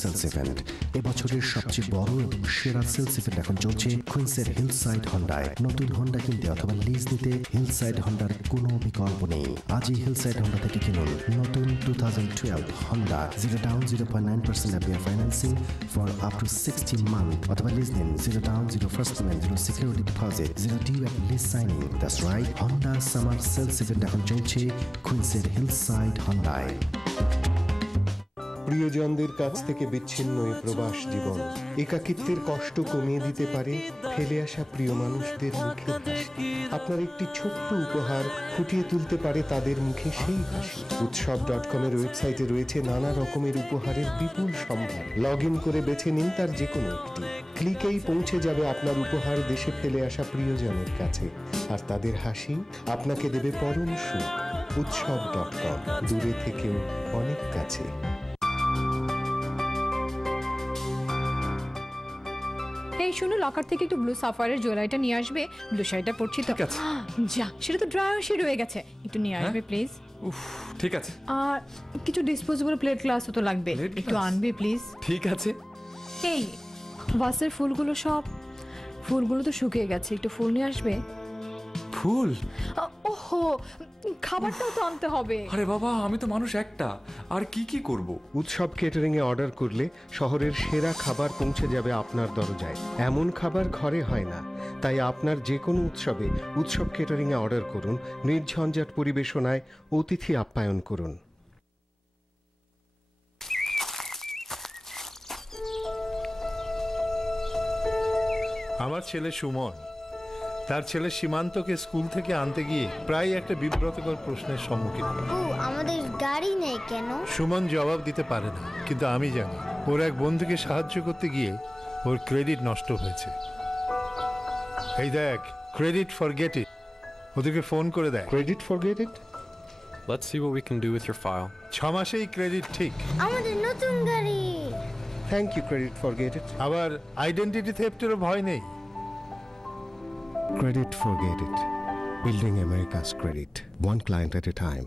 Sales event. এবছরের সবচেয়ে বড় এবং সেরা সেলস ইভেন্ট এখন চলছে কুইন্সের হিলসাইড হন্ডায়। নতুন হন্ডা কিনতে অথবা লিজ নিতে হিলসাইড হন্ডার কোনো বিকল্প নেই। আজই হিলসাইড হন্ডা থেকে কিনুন নতুন 2012 Honda. 0 down 0.9% APR financing for up to 60 month অথবা লিজ নিন 0 down 0 first payment 0 security deposit 0 due at lease signing। That's right, Honda Summer Sales Event এখন চলছে কুইন্সের হিলসাইড হন্ডায়। প্রিয়জনদের কাছ থেকে বিচ্ছিন্ন এই প্রবাস জীবন একাকিত্বের কষ্ট কমিয়ে দিতে পারে ফেলে আসা প্রিয় মানুষদের মুখে হাসি। আপনার একটি ছোট্ট উপহার ফুটিয়ে তুলতে পারে তাদের মুখে সেই হাসি। উৎসব.com এর ওয়েবসাইটে রয়েছে নানা রকমের উপহারের বিপুল সম্ভার। লগ ইন করে বেছে নিন তার যে কোনো একটি। ক্লিকেই পৌঁছে যাবে আপনার উপহার দেশে ফেলে আসা প্রিয়জনের কাছে, আর তাদের হাসি আপনাকে দেবে পরম সুখ। উৎসব.com, দূরে থেকেও অনেক কাছে। শুনো, লকার থেকে একটু ব্লু সাফারের জুয়েলারিটা নিয়ে আসবে। ব্লু শাড়িটা পরছি তো। যা, সেটা তো ড্রায়ার শেড হয়ে গেছে, একটু নিয়ে আসবে প্লিজ। ঠিক আছে। আর কিছু ডিসপোজেবল প্লেট গ্লাসও তো লাগবে, একটু আনবে প্লিজ। ঠিক আছে। এই ভাসের ফুলগুলো তো শুকিয়ে গেছে, একটু ফুল নিয়ে আসবে। ফুল? ওহো, খাবারটাও তো আনতে হবে। আরে বাবা, আমি তো মানুষ একটা, আর কি করব? উৎসব কেটারিং এ অর্ডার করলে শহরের সেরা খাবার পৌঁছে যাবে আপনার দরজায়। এমন খাবার ঘরে হয় না, তাই আপনার যে কোনো উৎসবে উৎসব কেটারিং এ অর্ডার করুন। নির্ঝঞ্ঝাট পরিবেশনায় অতিথি আপ্যায়ন করুন। আমার ছেলে সুমন তার ছেলে সীমান্তকে স্কুল থেকে আনতে গিয়ে প্রায় একটা বিব্রতকর প্রশ্নের সম্মুখীন। আমাদের গাড়ি নেই কেন? সুমন জবাব দিতে পারে না, কিন্তু আমি জানি ওর এক বন্ধুকে সাহায্য করতে গিয়ে ওর ক্রেডিট নষ্ট হয়েছে। এই দেখ, ক্রেডিট ফরগেট ইট, ওদেরকে ফোন করে দেয়। Credit forget it? Let's see what we can do with your file. 6 মাসেই ক্রেডিট ঠিক। আমাদের নতুন গাড়ি। Thank you credit forget it. আবার আইডেন্টিটি থেফটেরও ভয় নেই। Credit forget it. Building America's credit, one client at a time.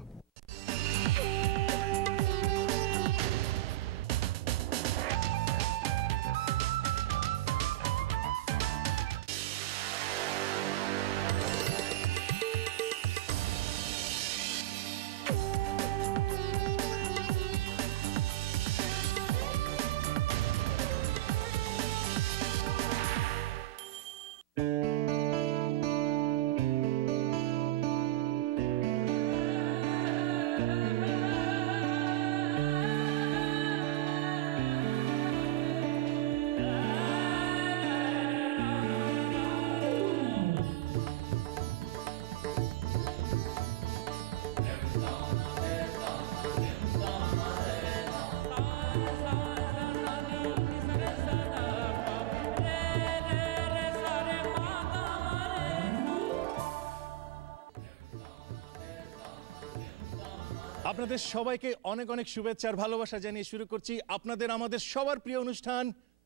আপনাদের সবাইকে অনেক অনেক শুভেচ্ছা আর ভালোবাসা জানিয়ে শুরু করছি আপনাদের আমাদের সবার প্রিয় অনুষ্ঠান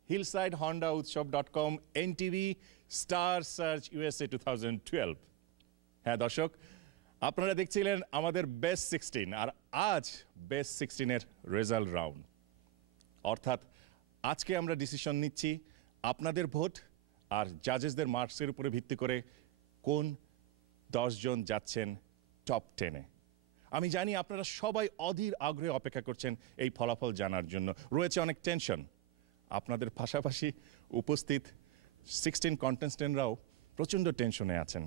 হিলসাইড হন্ডা উৎসব.com এনটিভি স্টার সার্চ ইউএসএ 2012। হ্যাঁ দর্শক, আপনারা দেখছিলেন আমাদের বেস্ট 16, আর আজ বেস্ট 16-এর রেজাল্ট রাউন্ড। অর্থাৎ আজকে আমরা ডিসিশন নিচ্ছি আপনাদের ভোট আর জাজেসদের মার্কসের উপরে ভিত্তি করে কোন 10 জন যাচ্ছেন টপ 10-এ। আমি জানি আপনারা সবাই অধীর আগ্রহে অপেক্ষা করছেন এই ফলাফল জানার জন্য। রয়েছে অনেক টেনশন। আপনাদের পাশাপাশি উপস্থিত 16 কন্টেস্টেন্টরাও প্রচণ্ড টেনশনে আছেন,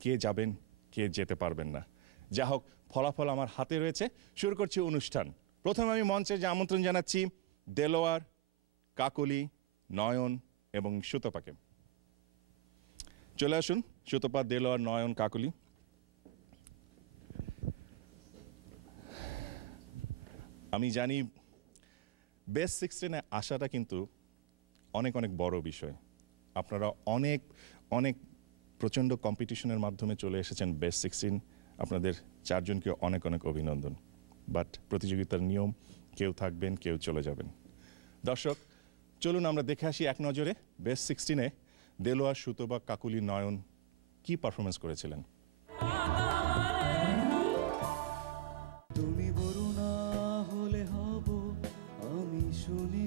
কে যাবেন কে যেতে পারবেন না। যা হোক, ফলাফল আমার হাতে রয়েছে। শুরু করছি অনুষ্ঠান। প্রথমে আমি মঞ্চে যে আমন্ত্রণ জানাচ্ছি দেলোয়ার, কাকলি, নয়ন এবং সুতপাকে। চলে আসুন সুতপা, দেলোয়ার, নয়ন, কাকলি। আমি জানি বেস্ট 16-এ আসাটা কিন্তু অনেক অনেক বড় বিষয়। আপনারা অনেক অনেক প্রচণ্ড কম্পিটিশনের মাধ্যমে চলে এসেছেন বেস্ট 16। আপনাদের 4 জনকে অনেক অনেক অভিনন্দন। বাট প্রতিযোগিতার নিয়ম, কেউ থাকবেন কেউ চলে যাবেন। দর্শক, চলুন আমরা দেখে আসি এক নজরে বেস্ট 16-এ দেলোয়ার, সুতপা, কাকলি, নয়ন কি পারফরমেন্স করেছিলেন। তুমি বড় না হলে হব আমি শুনি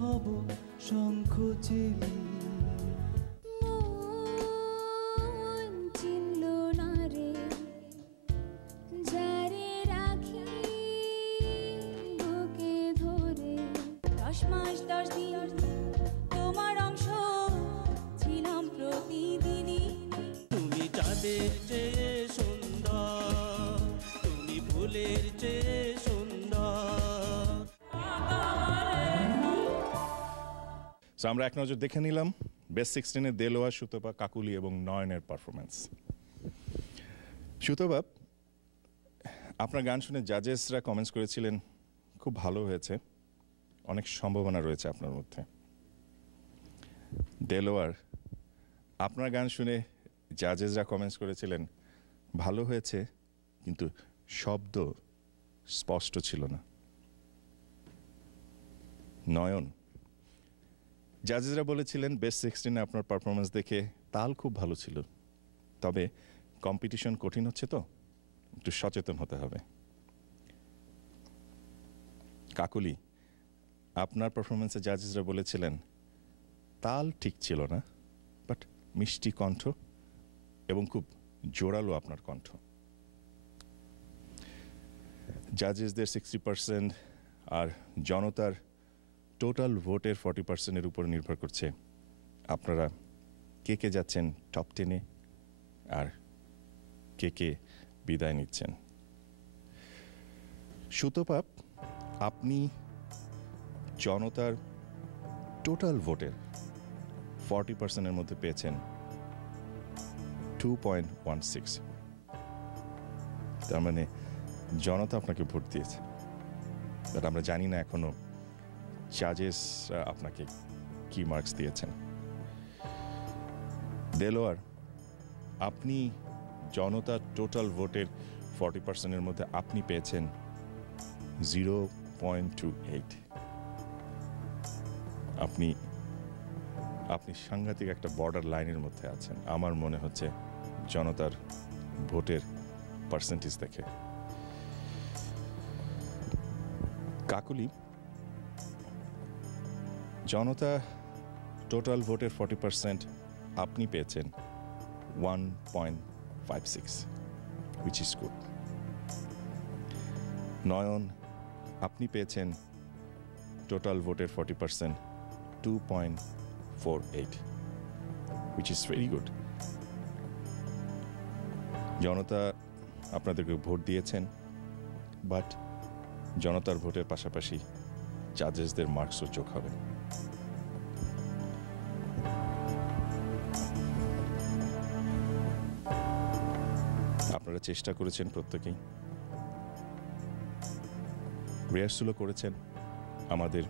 হব শঙ্খচিল। মন চিনল না রে যারে রাখি বুকে ধরে 10 মাস 10 দিন তোমার অংশ ছিলাম প্রতিদিনই। তুমি চাঁদের চেয়ে সুন্দর, তুমি ফুলের চেয়ে সুন্দর। সো আমরা এক নজর দেখে নিলাম বেস্ট 16-এ দেলোয়া, সুতপা, কাকুলি এবং নয়নের পারফরমেন্স। সুতপা, আপনার গান শুনে জাজেসরা কমেন্টস করেছিলেন খুব ভালো হয়েছে, অনেক সম্ভাবনা রয়েছে আপনার মধ্যে। দেলোয়ার, আপনার গান শুনে জাজেসরা কমেন্টস করেছিলেন ভালো হয়েছে কিন্তু শব্দ স্পষ্ট ছিল না। নয়ন, জাজেসরা বলেছিলেন বেস্ট 16-এ আপনার পারফরমেন্স দেখে তাল খুব ভালো ছিল, তবে কম্পিটিশন কঠিন হচ্ছে তো একটু সচেতন হতে হবে। কাকুলি, আপনার পারফরমেন্সে জাজেসরা বলেছিলেন তাল ঠিক ছিল না, বাট মিষ্টি কণ্ঠ এবং খুব জোরালো আপনার কণ্ঠ। জাজেসদের 60% আর জনতার টোটাল ভোটের 40%-এর উপর নির্ভর করছে আপনারা কে কে যাচ্ছেন টপ 10-এ আর কে কে বিদায় নিচ্ছেন। সুতপা, আপনি জনতার টোটাল ভোটের 40%-এর মধ্যে পেয়েছেন 2.16। তার মানে জনতা আপনাকে ভোট দিয়েছে, বাট আমরা জানি না এখনো জাজেস আপনাকে কি মার্কস দিয়েছেন। দেলোয়ার, আপনি জনতার টোটাল ভোটের 40%-এর মধ্যে আপনি পেয়েছেন 0.28। আপনি সাংঘাতিক একটা বর্ডার লাইনের মধ্যে আছেন আমার মনে হচ্ছে জনতার ভোটের পার্সেন্টেজ দেখে। কাকুলি, জনতা টোটাল ভোটের 40% আপনি পেয়েছেন 1.56, which is good. নয়ন, আপনি পেয়েছেন টোটাল ভোটের 40% 2.48, which is very good. জনতা আপনাদেরকে ভোট দিয়েছেন, বাট জনতার ভোটের পাশাপাশি জাজেসদের মার্কসও যোগ হবে। আপনারা চেষ্টা করেছেন প্রত্যেকেই, রিহার্সালও করেছেন, আমাদের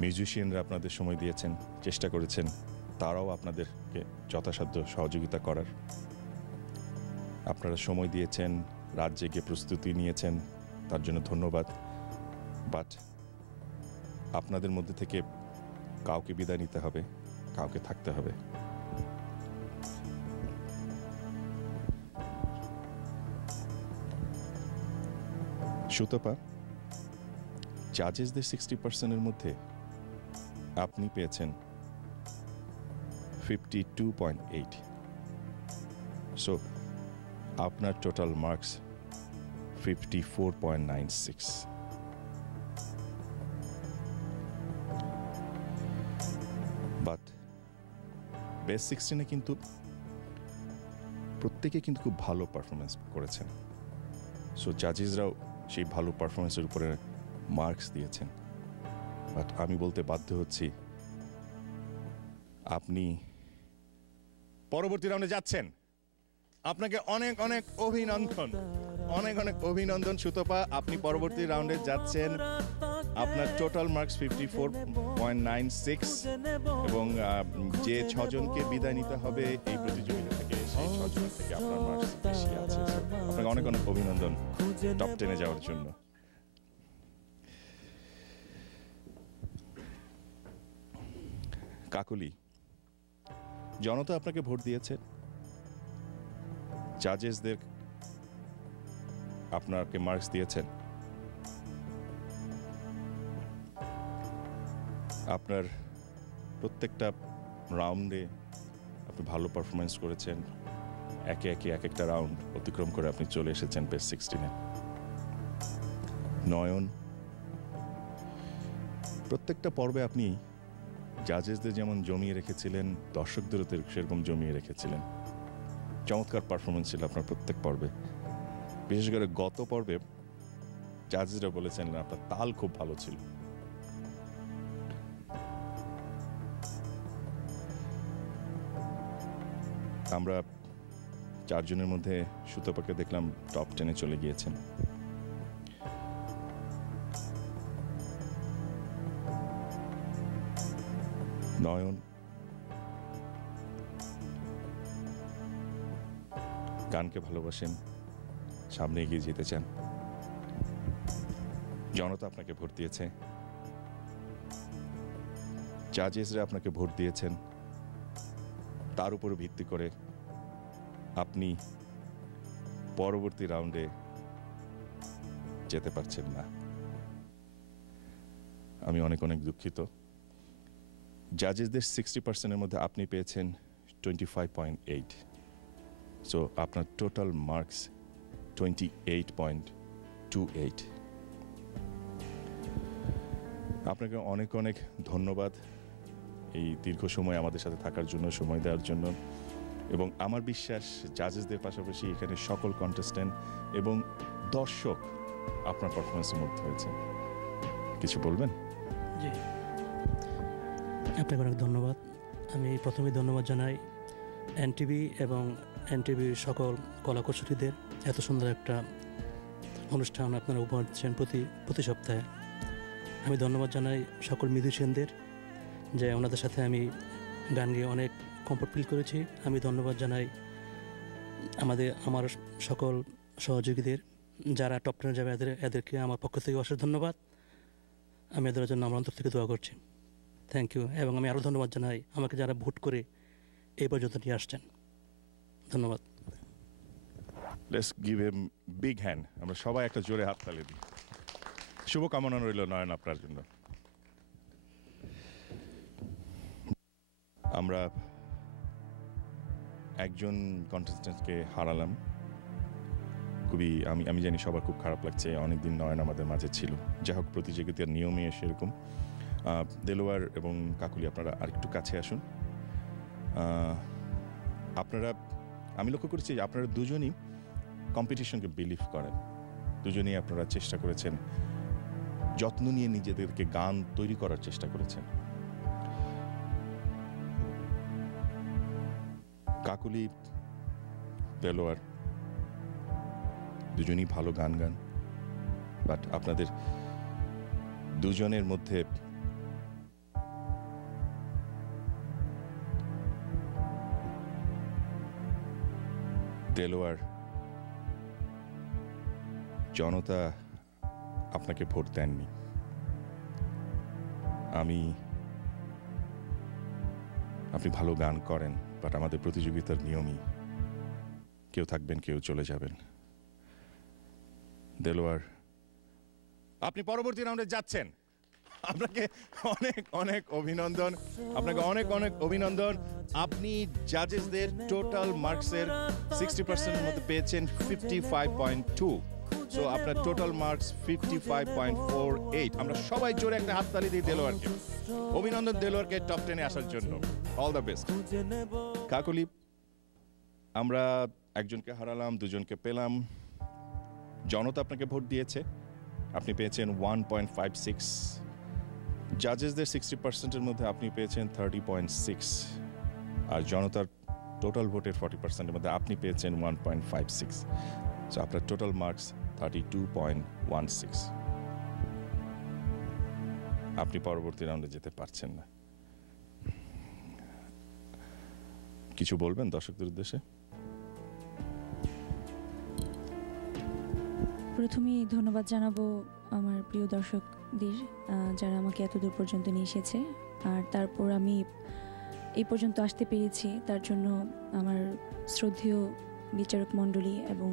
মিউজিশিয়ানরা আপনাদের সময় দিয়েছেন, চেষ্টা করেছেন তারাও আপনাদেরকে যথাসাধ্য সহযোগিতা করার। আপনারা সময় দিয়েছেন, রাত জেগে প্রস্তুতি নিয়েছেন, তার জন্য ধন্যবাদ। বাট আপনাদের মধ্যে থেকে কাউকে বিদায় নিতে হবে, কাউকে থাকতে হবে। সুতপা, জাজেসদের 60%-এর মধ্যে আপনি পেয়েছেন 52.8। সো আপনার টোটাল মার্কস 54.96। বাট বেস্ট 16-এ কিন্তু প্রত্যেকে কিন্তু খুব ভালো পারফরমেন্স করেছেন। সো জাজেসরাও সেই ভালো পারফরমেন্সের উপরে মার্কস দিয়েছেন। বাট আমি বলতে বাধ্য হচ্ছি আপনি পরবর্তী রাউন্ডে যাচ্ছেন। আপনাকে অনেক অনেক অভিনন্দন, অনেক অনেক অভিনন্দন সুতপা, আপনি পরবর্তী রাউন্ডে যাচ্ছেন। আপনার টোটাল মার্কস 54.96 এবং যে 6 জনকে বিদায় নিতে হবে এই প্রতিযোগিতা থেকে, সেই 6 জন থেকে আপনার মার্কস বেশি আছে। আপনাকে অনেক অনেক অভিনন্দন টপ 10-এ যাওয়ার জন্য। কাকুলি, জনতা আপনাকে ভোট দিয়েছে, জাজেসদের আপনাকে মার্কস দিয়েছেন, আপনার প্রত্যেকটা রাউন্ডে আপনি ভালো পারফরমেন্স করেছেন। একে একে এক একটা রাউন্ড অতিক্রম করে আপনি চলে এসেছেন বেস্ট 16-এ। নয়ন, প্রত্যেকটা পর্বে আপনি জাজেসদের যেমন জমিয়ে রেখেছিলেন, দর্শকদেরও সেরকম জমিয়ে রেখেছিলেন। চমৎকার পারফরমেন্স ছিল আপনার প্রত্যেক পর্বে। বিশেষ করে গত পর্বে জাজেসরা বলেছেন আপনার তাল খুব ভালো ছিল। আমরা 4 জনের মধ্যে সুতপাকে দেখলাম টপ 10-এ চলে গিয়েছেন। নয়ন, গানকে ভালোবাসেন, সামনে এগিয়ে যেতে চান। জনতা আপনাকে ভোট দিয়েছে, জাজেসরা আপনাকে ভোট দিয়েছেন, তার উপর ভিত্তি করে আপনি পরবর্তী রাউন্ডে যেতে পারছেন না। আমি অনেক অনেক দুঃখিত। জাজেসদের 60%-এর মধ্যে আপনি পেয়েছেন 25.8, সো আপনার টোটাল মার্কস 28.28। আপনাকে অনেক অনেক ধন্যবাদ এই দীর্ঘ সময় আমাদের সাথে থাকার জন্য, সময় দেওয়ার জন্য। এবং আমার বিশ্বাস জাজেসদের পাশাপাশি এখানে সকল কন্টেস্ট্যান্ট এবং দর্শক আপনার পারফরমেন্সের মধ্যে হয়েছে। কিছু বলবেন? জি, আপনাকে অনেক ধন্যবাদ। আমি প্রথমে ধন্যবাদ জানাই এনটিভি এবং এনটিভির সকল কলাকুশলীদের। এত সুন্দর একটা অনুষ্ঠান আপনারা উপহার দিচ্ছেন প্রতি সপ্তাহে। আমি ধন্যবাদ জানাই সকল মিউজিশিয়ানদের, যে ওনাদের সাথে আমি গান গেয়ে অনেক কমফোর্ট ফিল করেছি। আমি ধন্যবাদ জানাই আমার সকল সহযোগীদের, যারা টপ 10-এ যাবে এদেরকে আমার পক্ষ থেকে অশেষ ধন্যবাদ। আমি এদের জন্য আমার অন্তর থেকে দোয়া করছি। Thank you. এবং আমি আরও ধন্যবাদ জানাই আমাকে যারা ভোট করে এই পর্যন্ত নিয়ে আসছেন। ধন্যবাদ। Let's give him big hand. আমরা সবাই একটা জোরে হাততালি দিই। শুভকামনা রইল নয়ন আপনার জন্য। আমরা একজন কন্টেস্ট্যান্টকে হারালাম। খুবই আমি জানি সবার খুব খারাপ লাগছে। অনেকদিন নয়ন আমাদের মাঝে ছিল। যাই হোক, প্রতিযোগিতার নিয়মে সেরকম। দেলোয়ার এবং কাকুলি, আপনারা আরেকটু কাছে আসুন। আমি লক্ষ্য করেছি আপনারা দুজনই কম্পিটিশনকে বিলিভ করেন। দুজনেই আপনারা চেষ্টা করেছেন, যত্ন নিয়ে নিজেদেরকে গান তৈরি করার চেষ্টা করেছেন। কাকুলি, দেলোয়ার দুজনই ভালো গান গান, বাট আপনাদের দুজনের মধ্যে দেলোয়ার, জনতা আপনাকে ভোট দেননি। আপনি ভালো গান করেন, বাট আমাদের প্রতিযোগিতার নিয়মই কেউ থাকবেন, কেউ চলে যাবেন। দেলোয়ার, আপনি পরবর্তী রাউন্ডে যাচ্ছেন। আপনাকে অনেক অনেক অভিনন্দন। আপনি জাজেসদের টোটাল মার্কসের 60%-এর মধ্যে পেয়েছেন 55.2, সো আপনার টোটাল মার্কস 55.48। আমরা সবাই জোরে একটা হাততালি দিই দেলোয়ারকে। অভিনন্দন দেলোয়ারকে টপ 10-এ আসার জন্য। All the best. কাকলি, আমরা একজনকে হারালাম, দুজনকে পেলাম। জনতা আপনাকে ভোট দিয়েছে, আপনি পেয়েছেন 1.56। জাজেসদের 60%-এর মধ্যে আপনি পেয়েছেন 30.6, আর জনতার টোটাল ভোটের 40%-এর মধ্যে আপনি পেয়েছেন 1.56, সো আপনার টোটাল মার্কস 32.16। আপনি পরবর্তী রাউন্ডে যেতে পারছেন না। কিছু বলবেন দর্শকদের উদ্দেশ্যে? প্রথমেই ধন্যবাদ জানাবো আমার প্রিয় দর্শকদের, যারা আমাকে এত দূর পর্যন্ত নিয়ে এসেছে, আর তারপর আমি এই পর্যন্ত আসতে পেরেছি তার জন্য আমার শ্রদ্ধেয় বিচারক মণ্ডলী এবং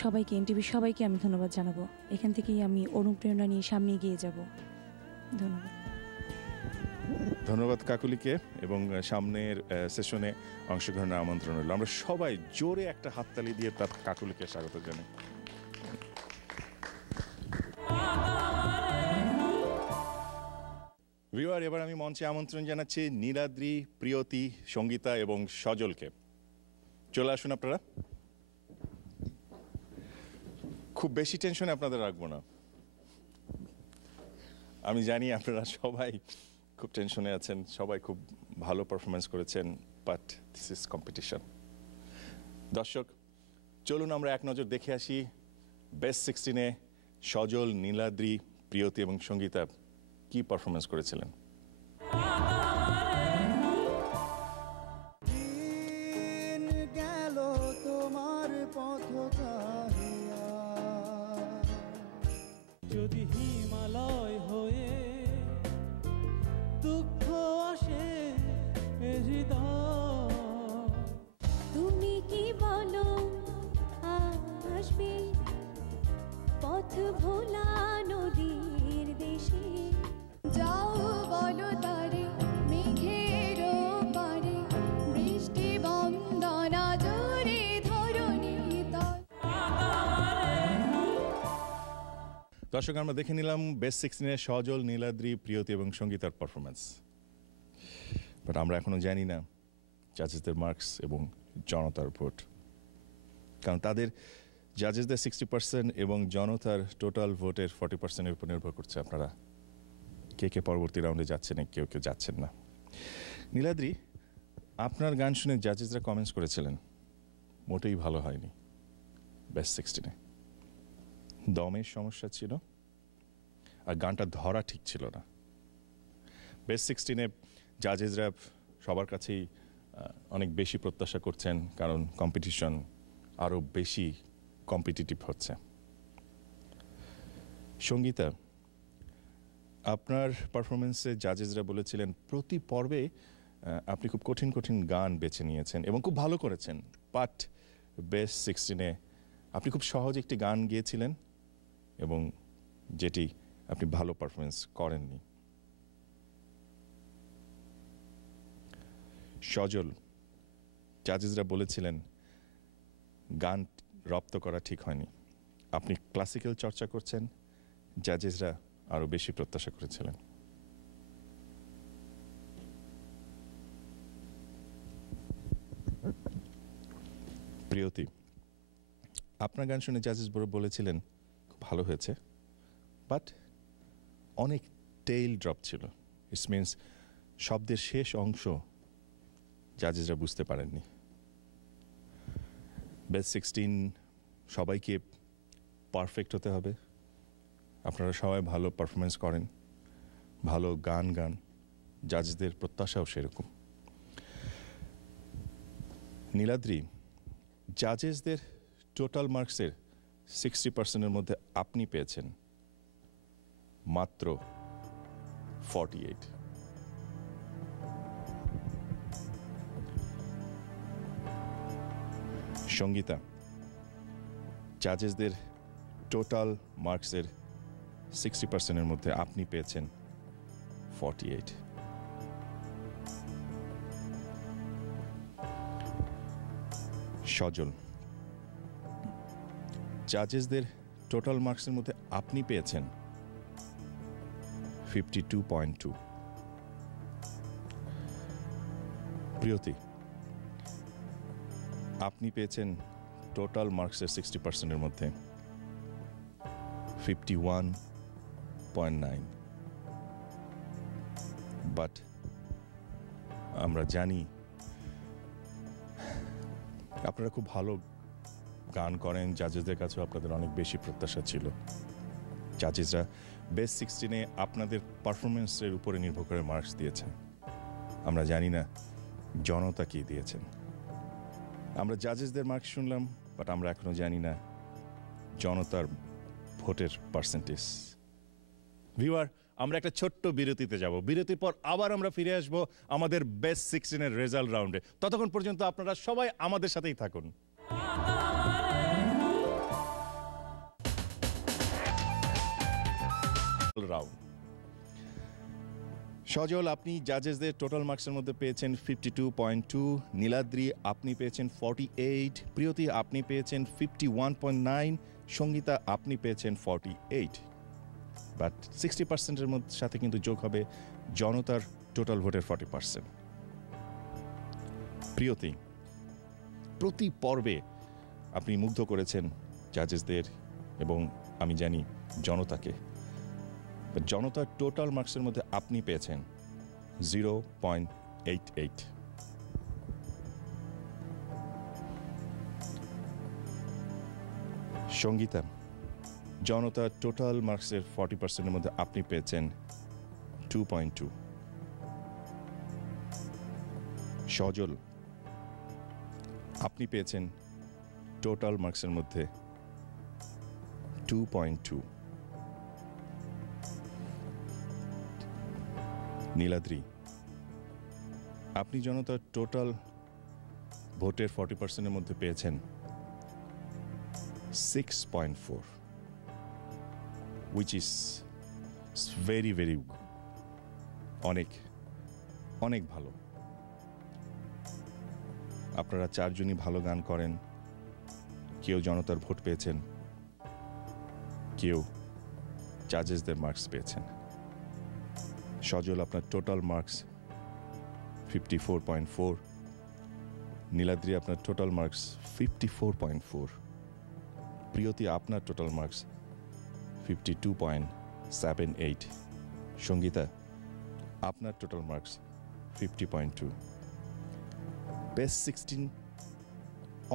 সবাইকে, এনটিভির সবাইকে আমি ধন্যবাদ জানাবো। এখান থেকেই আমি অনুপ্রেরণা নিয়ে সামনে এগিয়ে যাব। ধন্যবাদ। ধন্যবাদ কাকুলিকে, এবং সামনের সেশনে অংশগ্রহণের আমন্ত্রণ রইল। আমরা সবাই জোরে একটা হাততালি দিয়ে তার কাকুলিকে স্বাগত জানাই। ভিউয়ার, এবার আমি মঞ্চে আমন্ত্রণ জানাচ্ছি নীলাদ্রি, প্রিয়তি, সঙ্গীতা এবং সজলকে। চলে আসুন আপনারা। খুব বেশি টেনশনে আপনাদের রাখবো না, আমি জানি আপনারা সবাই খুব টেনশনে আছেন, সবাই খুব ভালো পারফরমেন্স করেছেন, বাট দিস ইজ কম্পিটিশন। দর্শক, চলুন আমরা এক নজর দেখে আসি বেস্ট 16-এ সজল, নীলাদ্রি, প্রিয়তি এবং সঙ্গীতা কি পারফরমেন্স করেছিলেন। দিন গেল তোমার পথ চাহিয়া, যদি হিমালয় হয়ে দুঃখ আসে এ হৃদয়, তুমি কি বলো আসবে পথ ভোলা নদীর দেশে, যাও বলো তারে মেঘের পারে বৃষ্টি বন্দনা জোরে ধরণী তল। দর্শক, আমরা দেখে নিলাম বেস্ট 16-এ সজল, নীলাদ্রি, প্রিয়তি এবং সঙ্গীতার পারফরমেন্স। বাট আমরা এখনো জানি না জাজেসদের মার্কস এবং জনতার ভোট, কারণ তাদের জাজেসদের 60% এবং জনতার টোটাল ভোটের 40%-এর উপর নির্ভর করছে আপনারা কে কে পরবর্তী রাউন্ডে যাচ্ছেন, কেউ কেউ যাচ্ছেন না। নীলাদ্রি, আপনার গান শুনে জাজেসরা কমেন্টস করেছিলেন মোটেই ভালো হয়নি বেস্ট 16-এ, দমের সমস্যা ছিল আর গানটা ধরা ঠিক ছিল না। বেস্ট 16-এ জাজেসরা সবার কাছেই অনেক বেশি প্রত্যাশা করছেন, কারণ কম্পিটিশন আরও বেশি কম্পিটিটিভ হচ্ছে। সঙ্গীতা, আপনার পারফরমেন্সে জাজেসরা বলেছিলেন প্রতি পর্বে আপনি খুব কঠিন কঠিন গান বেছে নিয়েছেন এবং খুব ভালো করেছেন, বাট বেস্ট 16-এ আপনি খুব সহজ একটি গান গেয়েছিলেন এবং যেটি আপনি ভালো পারফরমেন্স করেননি। সজল, জাজেসরা বলেছিলেন গান রপ্ত করা ঠিক হয়নি, আপনি ক্লাসিক্যাল চর্চা করছেন, জাজেসরা আরও বেশি প্রত্যাশা করেছিলেন। প্রিয়তি, আপনার গান শুনে জাজেস বলেছিলেন খুব ভালো হয়েছে, বাট অনেক টেইল ড্রপ ছিল, ইটস মিনস শব্দের শেষ অংশ জাজেসরা বুঝতে পারেননি। বেস্ট 16 সবাইকে পারফেক্ট হতে হবে, আপনারা সবাই ভালো পারফরমেন্স করেন, ভালো গান গান, জাজেসদের প্রত্যাশাও সেরকম। নীলাদ্রি, জাজেসদের টোটাল মার্কসের 60%-এর মধ্যে আপনি পেয়েছেন মাত্র 48। সঙ্গীতা, জাজেসদের টোটাল মার্কসের 60%-এর মধ্যে আপনি পেয়েছেন 48। সজল, জাজেসদের টোটাল মার্কসের মধ্যে আপনি পেয়েছেন 52.2। প্রিয়তি, আপনি পেয়েছেন টোটাল মার্কসের 60%-এর মধ্যে 51.9। বাট আমরা জানি আপনারা খুব ভালো গান করেন, জাজেসদের কাছেও আপনাদের অনেক বেশি প্রত্যাশা ছিল। জাজেসরা বেস্ট 16-এ আপনাদের পারফরমেন্সের উপরে নির্ভর করে মার্কস দিয়েছেন, আমরা জানি না জনতা কি দিয়েছেন। আমরা জাজেসদের মার্কস শুনলাম, বাট আমরা এখনো জানি না জনতার ভোটের পার্সেন্টেজ। ভিউয়ার, আমরা একটা ছোট্ট বিরতিতে যাব, বিরতির পর আবার আমরা ফিরে আসব আমাদের বেস্ট 16-এর রেজাল্ট রাউন্ডে। ততক্ষণ পর্যন্ত আপনারা সবাই আমাদের সাথেই থাকুন। রাউন্ড সজল, আপনি জাজেসদের টোটাল মার্কসের মধ্যে পেয়েছেন 52.2, নীলাদ্রি আপনি পেয়েছেন 48, প্রিয়তি আপনি পেয়েছেন 51.9, সঙ্গীতা আপনি পেয়েছেন 48। বাট 60%-এর মধ্যে সাথে কিন্তু যোগ হবে জনতার টোটাল ভোটের 40%। প্রিয়তি, প্রতি পর্বে আপনি মুগ্ধ করেছেন জাজেসদের এবং আমি জানি জনতাকে। জনতার টোটাল মার্কসের মধ্যে আপনি পেয়েছেন 0.88। সঙ্গীতা, জনতার টোটাল মার্কসের 40%-এর মধ্যে আপনি পেয়েছেন 2.2। সজল, আপনি পেয়েছেন টোটাল মার্কসের মধ্যে 2.2। নীলাদ্রি, আপনি জনতার টোটাল ভোটের 40%-এর মধ্যে পেয়েছেন 6.4, which is very very অনেক অনেক ভালো। আপনারা চারজনই ভালো গান করেন, কেউ জনতার ভোট পেয়েছেন, কেউ জাজেসদের মার্কস পেয়েছেন। সজল, আপনার টোটাল মার্কস 54.4, নীলাদ্রি আপনার টোটাল মার্কস 54.4, প্রিয়তি আপনার টোটাল মার্কস 52.78, সঙ্গীতা আপনার টোটাল মার্কস 50.2। বেস্ট 16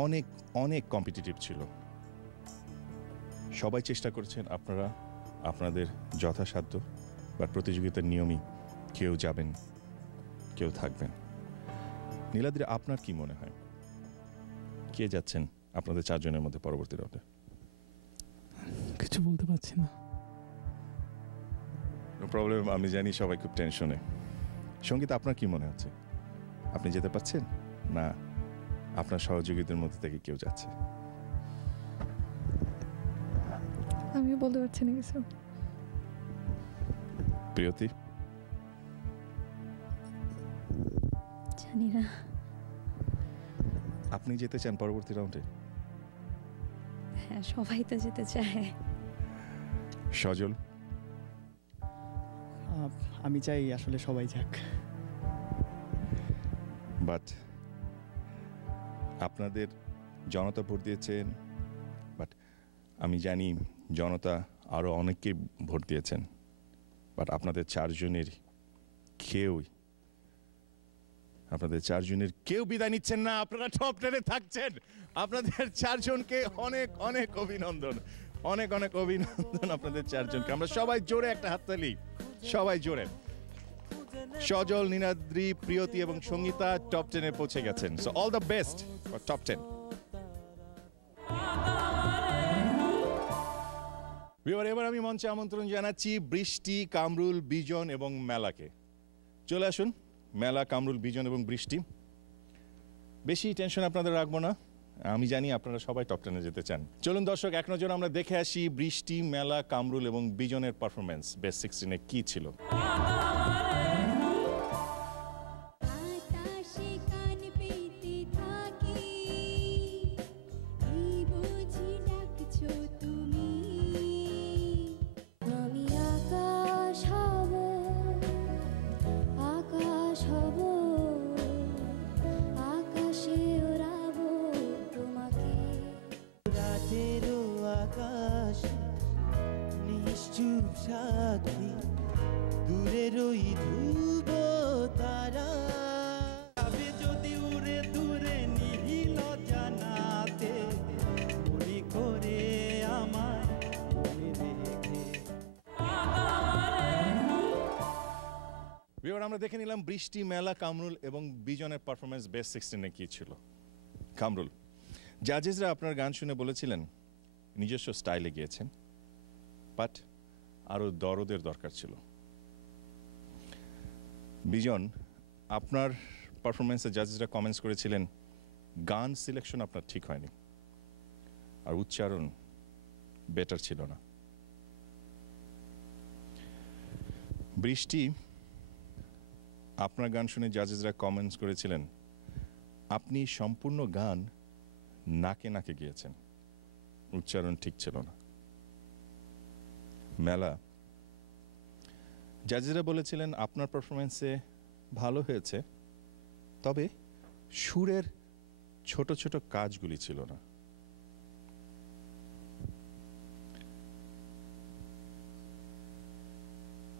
অনেক অনেক কম্পিটিটিভ ছিল। সবাই চেষ্টা করেছেন আপনারা আপনাদের যথাসাধ্য, বাট প্রতিযোগিতার নিয়মই কেউ যাবেন কেউ থাকবেন। নীলাদ্রি, আপনার কি মনে হয় কে যাচ্ছেন আপনাদের চারজনের মধ্যে পরবর্তী রাউন্ডে? কিছু বলতে পারছি না। নো প্রবলেম, আমি জানি সবাই খুব টেনশনে। সঙ্গীত, আপনার কি মনে হচ্ছে আপনি যেতে পারছেন না আপনার সহযোগীদের মধ্যে থেকে কেউ যাচ্ছে? আমি বলতে পারছি না কিছু। প্রিয়তি, জানি না। আপনি যেতে চান পরবর্তী রাউন্ডে? হ্যাঁ, সবাই তো যেতে চায়। সজল, আমি চাই আসলে সবাই যাক, বাট আপনাদের জনতা ভোট দিয়েছেন, বাট আমি জানি জনতা আরো অনেককে ভোট দিয়েছেন, বাট আপনাদের চারজনের কেউ বিদায় নিচ্ছেন না। আপনারা টপ 10-এ থাকছেন। আপনাদের চারজনকে অনেক অনেক অভিনন্দন, অনেক অনেক অভিনন্দন আপনাদের চারজনকে। আমরা সবাই জোরে একটা হাততালি, সবাই জোরে। সজল, নীলাদ্রি, প্রিয়তি এবং সঙ্গীতা টপ 10-এ পৌঁছে গেছেন। So all the best for top 10। এবার আমি মঞ্চে আমন্ত্রণ জানাচ্ছি বৃষ্টি, কামরুল, বিজন এবং মেলাকে। চলে আসুন মেলা, কামরুল, বিজন এবং বৃষ্টি। বেশি টেনশন আপনাদের রাখবো না, আমি জানি আপনারা সবাই টপ 10-এ যেতে চান। চলুন দর্শক, এক নজর আমরা দেখে আসি বৃষ্টি, মেলা, কামরুল এবং বিজনের পারফরমেন্স বেস্ট 16-এ কি ছিল। সাথী দূরের ওই ধ্রুব তারা যদি উড়ে দূরে নিহিল জানাতে মনে করে আমার আমরা দেখে নিলাম বৃষ্টি, মেলা, কামরুল এবং বিজনের পারফরমেন্স বেস্ট 16-এ কি ছিল। কামরুল, জাজেসরা আপনার গান শুনে বলেছিলেন নিজস্ব স্টাইলে গিয়েছেন, বাট আরো দরদের দরকার ছিল। বিজন, আপনার পারফরমেন্সে জাজেসরা কমেন্টস করেছিলেন গান সিলেকশন আপনার ঠিক হয়নি আর উচ্চারণ বেটার ছিল না। বৃষ্টি, আপনার গান শুনে জাজেসরা কমেন্টস করেছিলেন আপনি সম্পূর্ণ গান নাকে নাকে গিয়েছেন, উচ্চারণ ঠিক ছিল না। মেলা, জাজেসরা বলেছিলেন আপনার পারফরমেন্সে ভালো হয়েছে, তবে সুরের ছোট ছোট কাজগুলি ছিল না।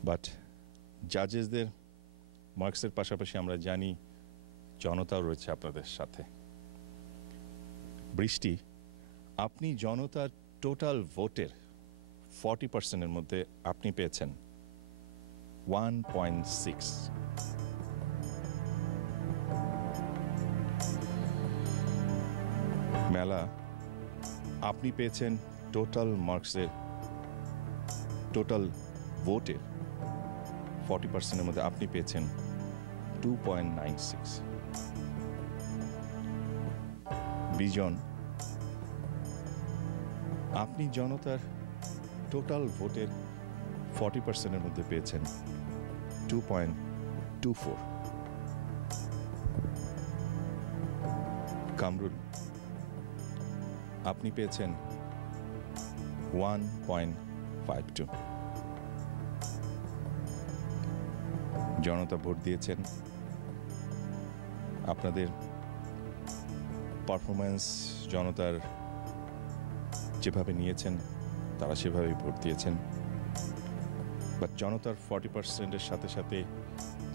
বাট জাজেসদের মার্কসের পাশাপাশি আমরা জানি জনতাও রয়েছে আপনাদের সাথে। বৃষ্টি, আপনি জনতার টোটাল ভোটের 40%-এর মধ্যে আপনি পেয়েছেন 1.6। মেলা, আপনি পেয়েছেন টোটাল মার্কসের টোটাল ভোটের 40%-এর মধ্যে আপনি পেয়েছেন 2.96। বিজন, আপনি জনতার টোটাল ভোটের 40%-এর মধ্যে পেয়েছেন 2.24। কামরুল, আপনি পেয়েছেন 1.52। জনতা ভোট দিয়েছেন, আপনাদের পারফরমেন্স জনতার যেভাবে নিয়েছেন তারা সেভাবেই ভোট দিয়েছেন। বাট জনতার 40%-এর সাথে সাথে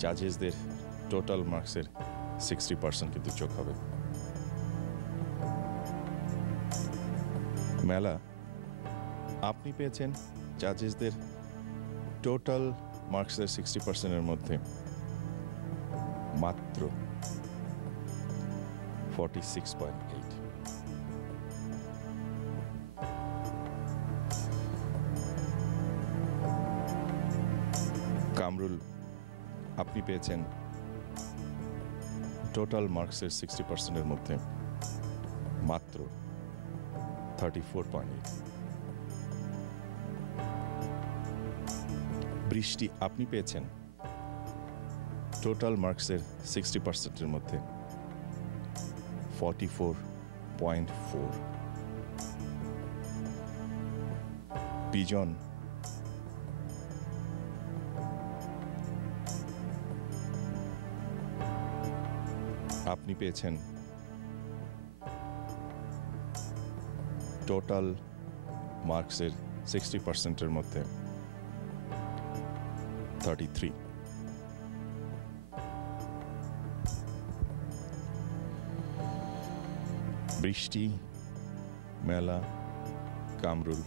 জাজেসদের টোটাল মার্কসের 60% কিন্তু যোগ হবে। মেলা, আপনি পেয়েছেন জাজেসদের টোটাল মার্কসের 60%-এর মধ্যে মাত্র 46.8। কামরুল, আপনি পেয়েছেন টোটাল মার্কসের 60%-এর মধ্যে মাত্র 34.8। বৃষ্টি, আপনি পেয়েছেন টোটাল মার্কসের 60%-এর মধ্যে 44.4। বিজন, আপনি পেয়েছেন টোটাল মার্কসের 60%-এর মধ্যে 33। বৃষ্টি, মেলা, কামরুল,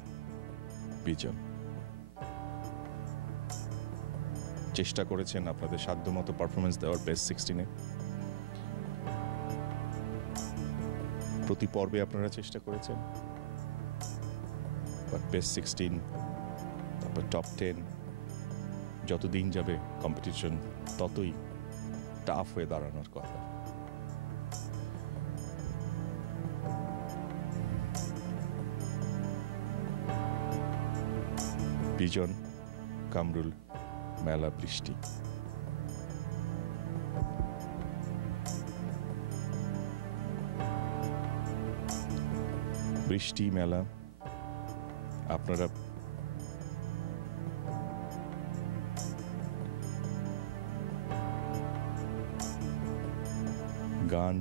বিজন, চেষ্টা করেছেন আপনাদের সাধ্যমতো পারফরমেন্স দেওয়ার বেস্ট 16-এ। প্রতি পর্বে আপনারা চেষ্টা করেছেন, বাট বেস্ট 16, তারপর টপ 10, যতদিন যাবে কম্পিটিশন ততই টাফ হয়ে দাঁড়ানোর কথা। বিজন, কামরুল, মেলা, বৃষ্টি, বৃষ্টি, মেলা, আপনারা গান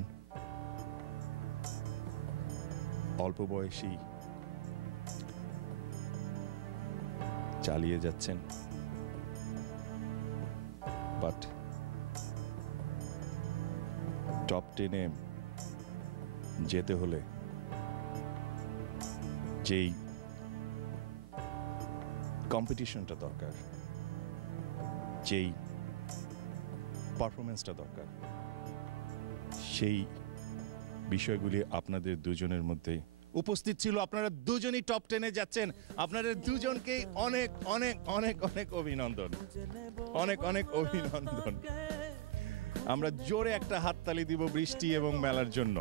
অল্প বয়সী চালিয়ে যাচ্ছেন, বাট টপ 10-এ যেতে হলে যেই কম্পিটিশনটা দরকার, যেই পারফরমেন্সটা দরকার, সেই বিষয়গুলি আপনাদের দুজনের মধ্যে উপস্থিত ছিল। আপনারা দুজনই টপ 10-এ যাচ্ছেন। আপনাদের দুজনকেই অনেক অনেক অনেক অনেক অভিনন্দন, অনেক অনেক অভিনন্দন। আমরা জোরে একটা হাততালি দিব বৃষ্টি এবং মেলার জন্য।